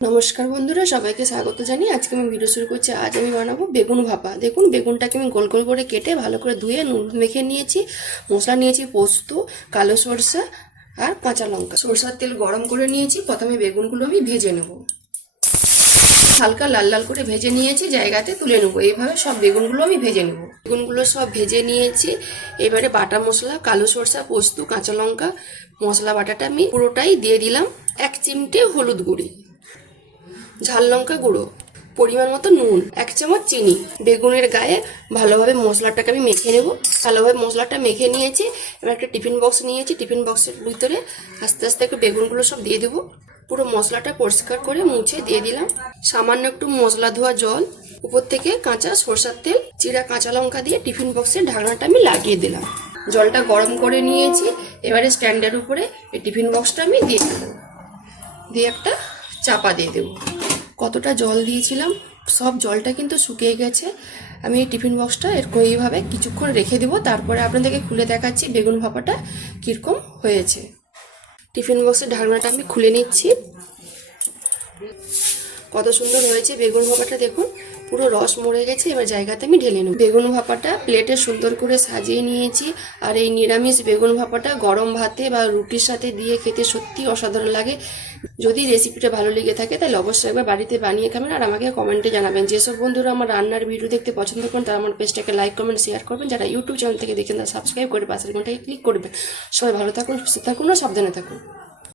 নমস্কার বন্ধুরা, সবাইকে স্বাগত জানিয়ে আজকে আমি ভিডিও শুরু করছি। আজ আমি বানাবো বেগুন ভাপা। দেখুন, বেগুনটাকে আমি গোল গোল করে কেটে ভালো করে ধুয়ে নুন মেখে নিয়েছি। মশলা নিয়েছি পোস্ত, কালো সরষা আর কাঁচা লঙ্কা। সরষার তেল গরম করে নিয়েছি। প্রথমে বেগুনগুলো আমি ভেজে নেব। হালকা লাল লাল করে ভেজে নিয়েছি, জায়গাতে তুলে নেবো। এইভাবে সব বেগুনগুলো আমি ভেজে নেব। বেগুনগুলো সব ভেজে নিয়েছি। এবারে বাটা মশলা, কালো সরষা, পোস্ত, কাঁচা লঙ্কা মশলা বাটাটা আমি পুরোটাই দিয়ে দিলাম। 1 চিমটে হলুদ গুঁড়ি, ঝাল লঙ্কা গুঁড়ো, পরিমাণ মতো নুন, 1 চামচ চিনি। বেগুনের গায়ে ভালোভাবে মশলাটাকে আমি মেখে নেব। ভালোভাবে মশলাটা মেখে নিয়েছি। এবার একটা টিফিন বক্স নিয়েছি। টিফিন বক্সের ভিতরে আস্তে আস্তে একটু বেগুনগুলো সব দিয়ে দেবো। পুরো মশলাটা পরিষ্কার করে মুছে দিয়ে দিলাম। সামান্য একটু মশলা ধোয়া জল, উপর থেকে কাঁচা সরষার তেল, চিরা কাঁচা লঙ্কা দিয়ে টিফিন বক্সের ঢাকনাটা আমি লাগিয়ে দিলাম। জলটা গরম করে নিয়েছি। এবারে স্ট্যান্ডের উপরে এই টিফিন বক্সটা আমি দিয়ে দেবো। দিয়ে একটা চাপা দিয়ে দেবো। কতটা জল দিয়েছিলাম, সব জলটা কিন্তু শুকিয়ে গেছে। আমি এই টিফিন বক্সটা এরকম এইভাবে কিছুক্ষণ রেখে দেবো। তারপরে আপনাদেরকে খুলে দেখাচ্ছি বেগুন ভাপাটা কীরকম হয়েছে। টিফিন বক্সের ঢাকনাটা আমি খুলে নিচ্ছি। কত সুন্দর হয়েছে বেগুন ভাপাটা, দেখুন পুরো রস মরে গেছে। এবার জায়গাতে আমি ঢেলে নেব। বেগুন ভাপাটা প্লেটে সুন্দর করে সাজিয়ে নিয়েছি। আর এই নিরামিষ বেগুন ভাপাটা গরম ভাতে বা রুটির সাথে দিয়ে খেতে সত্যি অসাধারণ লাগে। যদি রেসিপিটা ভালো লেগে থাকে তাহলে অবশ্যই একবার বাড়িতে বানিয়ে খাবেন আর আমাকে কমেন্টে জানাবেন। যেসব বন্ধুরা আমার রান্নার ভিডিও দেখতে পছন্দ করেন তারা আমার পেজটাকে লাইক, কমেন্ট, শেয়ার করবেন। যারা ইউটিউব চ্যানেল থেকে দেখেন তারা সাবস্ক্রাইব করে পাশের ঘন্টাকে ক্লিক করবেন। সবাই ভালো থাকুন, সুস্থ থাকুন আর সাবধানে থাকুন।